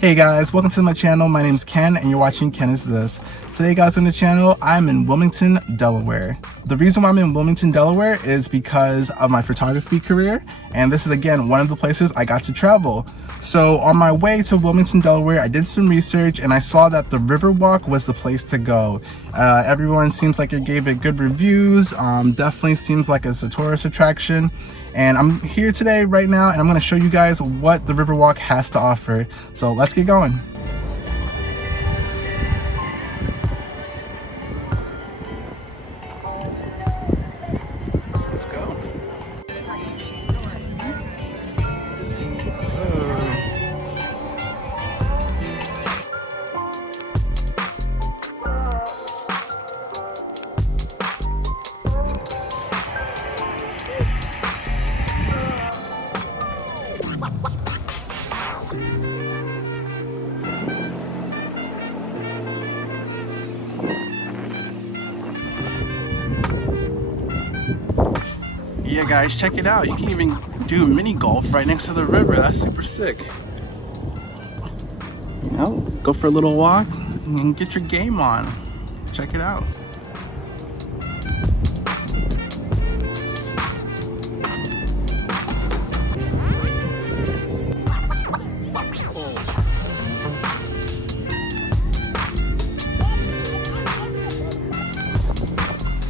Hey guys, welcome to my channel. My name is Ken and you're watching Kenisthis. Today guys on the channel, I'm in Wilmington, Delaware. The reason why I'm in Wilmington, Delaware is because of my photography career, and this is again one of the places I got to travel. So on my way to Wilmington, Delaware, I did some research and I saw that the Riverwalk was the place to go. Everyone seems like it gave it good reviews. Definitely seems like it's a tourist attraction. And I'm here today right now and I'm going to show you guys what the Riverwalk has to offer. So let's get going. Let's go. Yeah guys, check it out. You can even do mini golf right next to the river. That's super sick. You know, go for a little walk and get your game on. Check it out.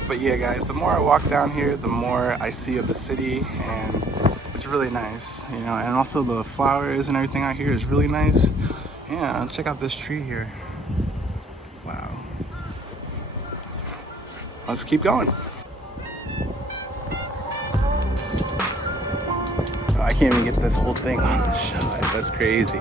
But yeah guys, the more I walk down here, the more I see of the city, and it's really nice, you know, and also the flowers and everything out here is really nice. Yeah, check out this tree here. Wow. Let's keep going. Oh, I can't even get this whole thing on the shot. That's crazy.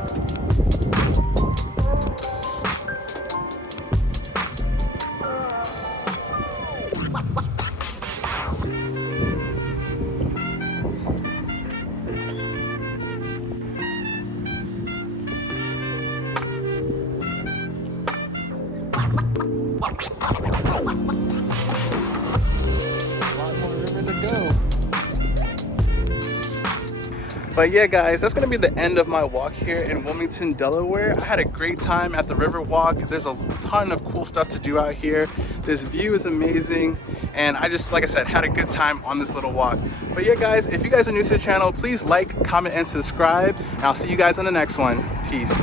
But yeah guys, that's gonna be the end of my walk here in Wilmington, Delaware. I had a great time at the Riverwalk. There's a ton of cool stuff to do out here. This view is amazing, and I just, like I said, had a good time on this little walk. But yeah guys, if you guys are new to the channel, please like, comment, and subscribe, and I'll see you guys on the next one. Peace.